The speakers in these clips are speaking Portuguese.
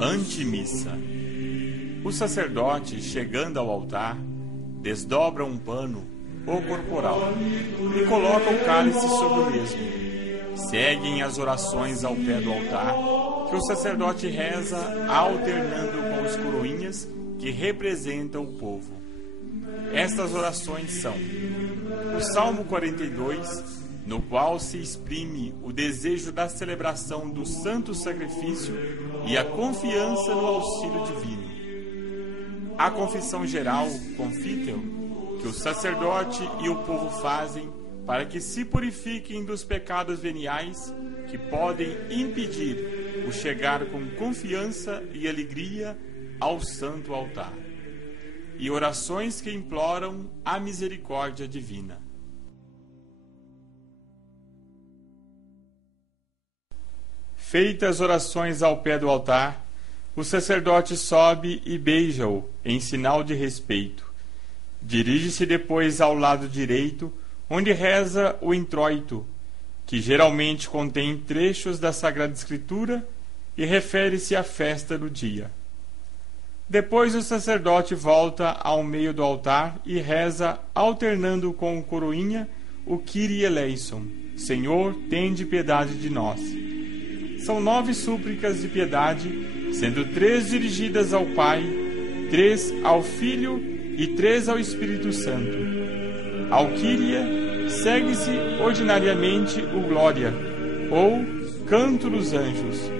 Antimissa. O sacerdote, chegando ao altar, desdobra um pano ou corporal e coloca o cálice sobre o mesmo. Seguem as orações ao pé do altar, que o sacerdote reza alternando com os coroinhas que representam o povo. Estas orações são o Salmo 42, no qual se exprime o desejo da celebração do santo sacrifício e a confiança no auxílio divino. A confissão geral, confítel, que o sacerdote e o povo fazem para que se purifiquem dos pecados veniais que podem impedir o chegar com confiança e alegria ao santo altar. E orações que imploram a misericórdia divina. Feitas as orações ao pé do altar, o sacerdote sobe e beija-o em sinal de respeito. Dirige-se depois ao lado direito, onde reza o introito, que geralmente contém trechos da Sagrada Escritura e refere-se à festa do dia. Depois o sacerdote volta ao meio do altar e reza, alternando com o coroinha, o Kyrie eleison, Senhor, tende piedade de nós. São 9 súplicas de piedade, sendo 3 dirigidas ao Pai, 3 ao Filho e 3 ao Espírito Santo. Ao Kyrie segue-se ordinariamente o Glória, ou Canto dos Anjos.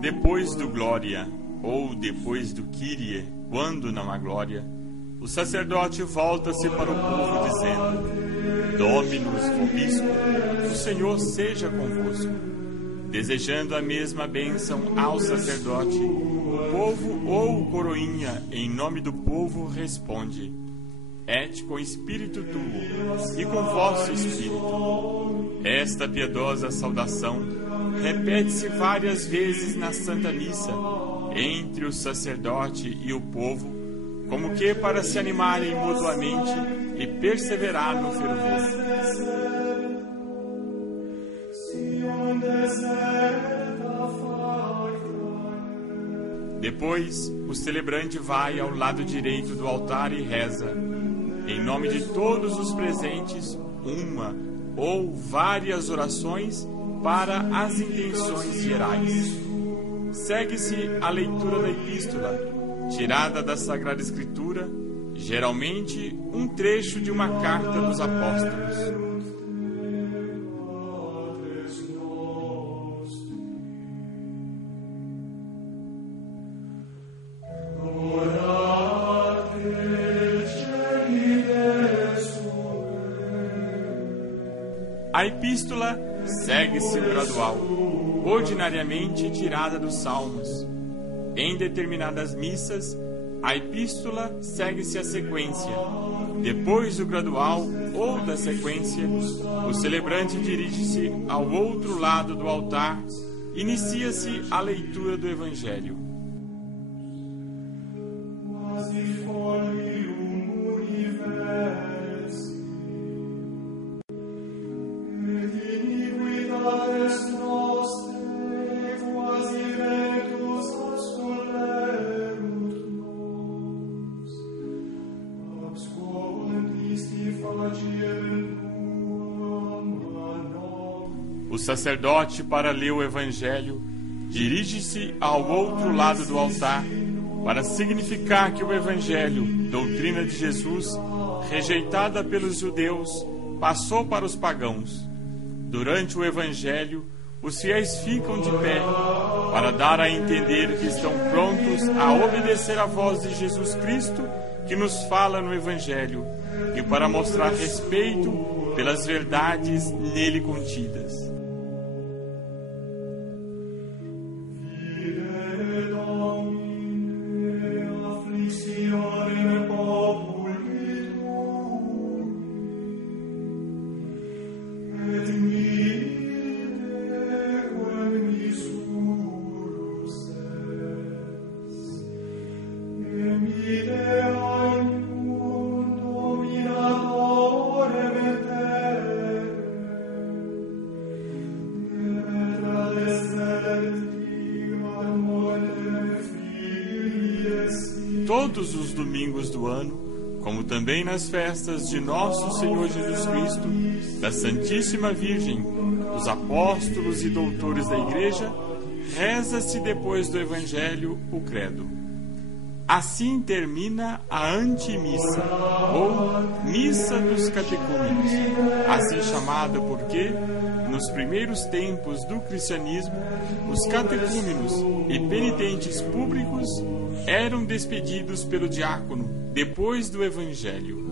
Depois do Glória, ou depois do Kyrie, quando não há glória, o sacerdote volta-se para o povo dizendo: Dominus vobiscum, o Senhor seja convosco. Desejando a mesma bênção ao sacerdote, o povo ou o coroinha, em nome do povo, responde: Et com espírito tuo, e com vosso espírito. Esta piedosa saudação repete-se várias vezes na Santa Missa, entre o sacerdote e o povo, como que para se animarem mutuamente e perseverar no fervor. Depois, o celebrante vai ao lado direito do altar e reza, em nome de todos os presentes, uma ou várias orações para as intenções gerais. Segue-se a leitura da epístola, tirada da Sagrada Escritura, geralmente um trecho de uma carta dos apóstolos. A epístola segue-se gradual, ordinariamente tirada dos Salmos. Em determinadas missas, a epístola segue-se a sequência. Depois do gradual ou da sequência, o celebrante dirige-se ao outro lado do altar, inicia-se a leitura do Evangelho. O sacerdote, para ler o Evangelho, dirige-se ao outro lado do altar para significar que o Evangelho, doutrina de Jesus, rejeitada pelos judeus, passou para os pagãos. Durante o Evangelho, os fiéis ficam de pé para dar a entender que estão prontos a obedecer à voz de Jesus Cristo que nos fala no Evangelho e para mostrar respeito pelas verdades nele contidas. Todos os domingos do ano, como também nas festas de Nosso Senhor Jesus Cristo, da Santíssima Virgem, dos apóstolos e doutores da Igreja, reza-se depois do Evangelho o Credo. Assim termina a antimissa, ou Missa dos Catecúmenos, assim chamada porque, nos primeiros tempos do cristianismo, os catecúmenos e penitentes públicos eram despedidos pelo diácono depois do Evangelho.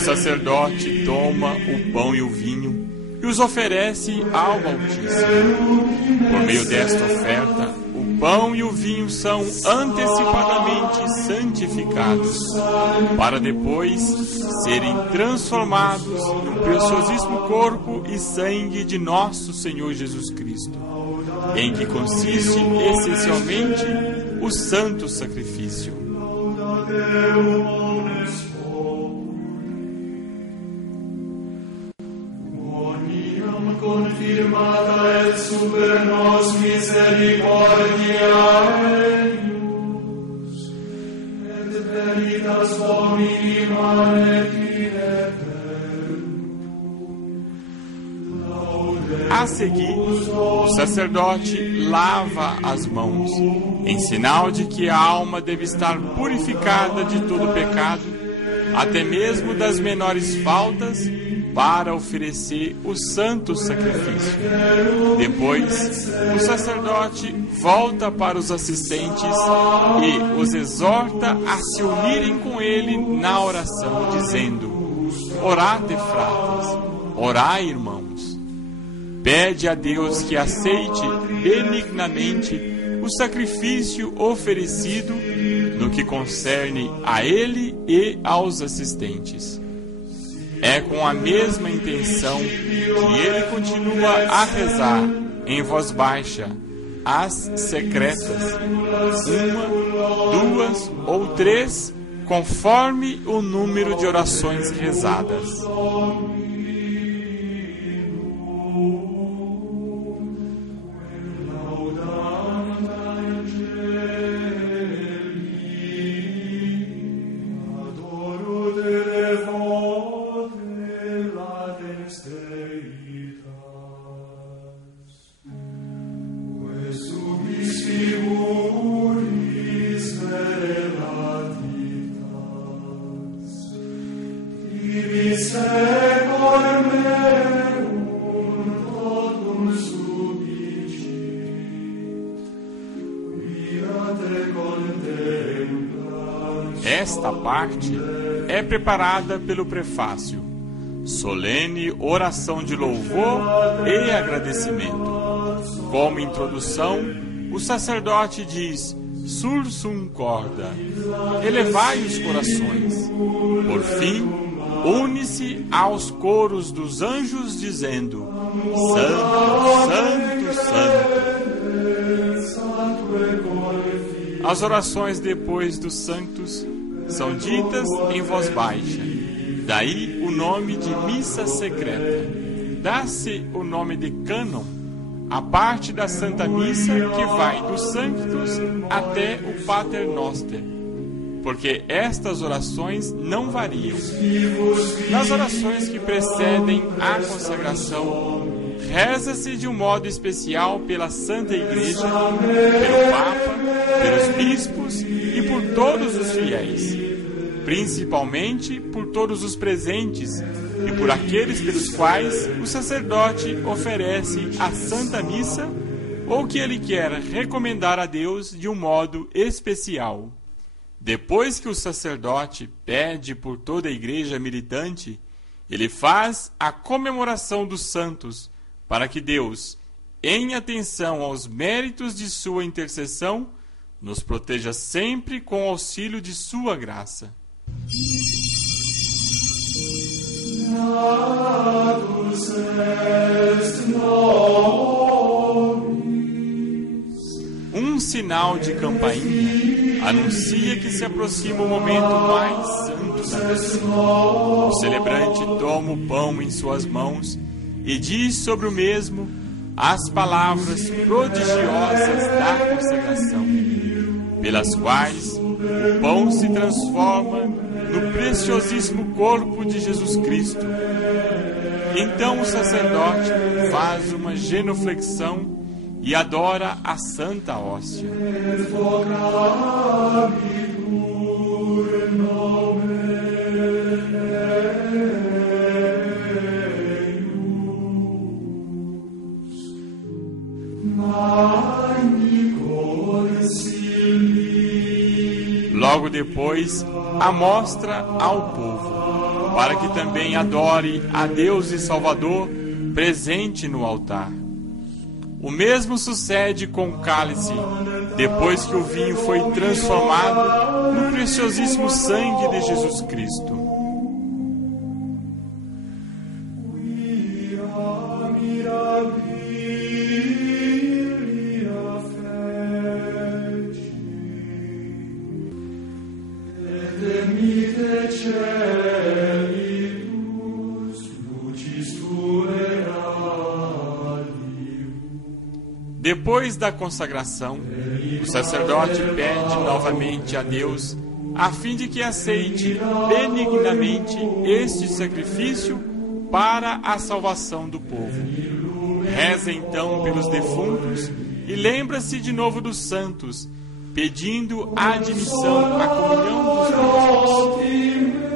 O sacerdote toma o pão e o vinho e os oferece ao Altíssimo. Por meio desta oferta, o pão e o vinho são antecipadamente santificados, para depois serem transformados no preciosíssimo corpo e sangue de nosso Senhor Jesus Cristo, em que consiste essencialmente o santo sacrifício. Confirmata et super nos misericordia eius, et veritas Domini manet in aeternum. A seguir, o sacerdote lava as mãos, em sinal de que a alma deve estar purificada de todo pecado, até mesmo das menores faltas, para oferecer o santo sacrifício. Depois, o sacerdote volta para os assistentes e os exorta a se unirem com ele na oração, dizendo: Orate, fratres, orai, irmãos. Pede a Deus que aceite benignamente o sacrifício oferecido no que concerne a ele e aos assistentes. É com a mesma intenção que ele continua a rezar em voz baixa as secretas, 1, 2 ou 3, conforme o número de orações rezadas. Esta parte é preparada pelo prefácio, solene oração de louvor e agradecimento. Como introdução, o sacerdote diz: Sursum corda, elevai os corações. Por fim, une-se aos coros dos anjos, dizendo: Santo, Santo, Santo. As orações depois dos santos são ditas em voz baixa. Daí o nome de missa secreta. Dá-se o nome de cânon a parte da Santa Missa que vai dos Sanctus até o Pater Noster, porque estas orações não variam. Nas orações que precedem a consagração, reza-se de um modo especial pela Santa Igreja, pelo Papa, pelos bispos e por todos os fiéis, principalmente por todos os presentes e por aqueles pelos quais o sacerdote oferece a Santa Missa ou que ele quer recomendar a Deus de um modo especial. Depois que o sacerdote pede por toda a igreja militante, ele faz a comemoração dos santos, para que Deus, em atenção aos méritos de sua intercessão, nos proteja sempre com o auxílio de sua graça. Um sinal de campainha anuncia que se aproxima o momento mais santo da missa. O celebrante toma o pão em suas mãos e diz sobre o mesmo as palavras prodigiosas da consagração, pelas quais o pão se transforma no preciosíssimo corpo de Jesus Cristo. Então o sacerdote faz uma genuflexão e adora a Santa Hóstia. Logo depois, a mostra ao povo, para que também adore a Deus e Salvador presente no altar. O mesmo sucede com o cálice, depois que o vinho foi transformado no preciosíssimo sangue de Jesus Cristo. Depois da consagração, o sacerdote pede novamente a Deus a fim de que aceite benignamente este sacrifício para a salvação do povo. Reza então pelos defuntos e lembra-se de novo dos santos, pedindo a admissão à comunhão dos místicos.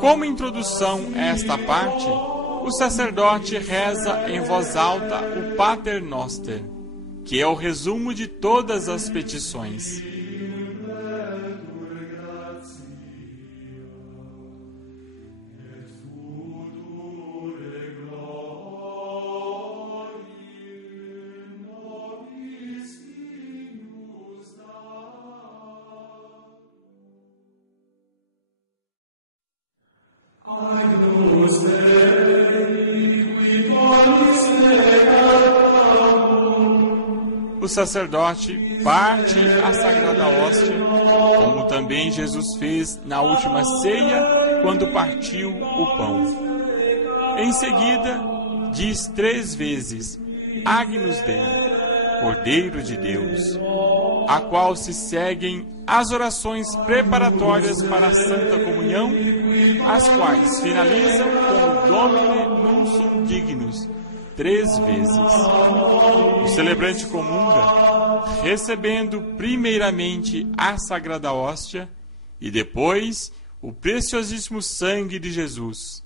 Como introdução a esta parte, o sacerdote reza em voz alta o Pater Noster, que é o resumo de todas as petições. O sacerdote parte a Sagrada Hóstia, como também Jesus fez na última ceia, quando partiu o pão. Em seguida, diz 3 vezes, Agnus Dei, Cordeiro de Deus, a qual se seguem as orações preparatórias para a Santa Comunhão, as quais finalizam com o Domine Num Sum Dignus, 3 vezes. O celebrante comunga, recebendo primeiramente a Sagrada Hóstia e depois o preciosíssimo sangue de Jesus.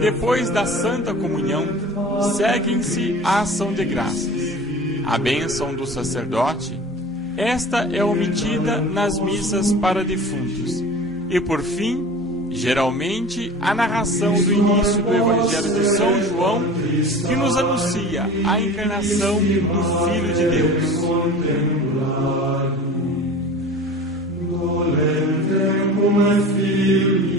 Depois da Santa Comunhão, seguem-se a ação de graças, a bênção do sacerdote. Esta é omitida nas missas para defuntos. E por fim, geralmente, a narração do início do Evangelho de São João, que nos anuncia a encarnação do Filho de Deus. Come figlio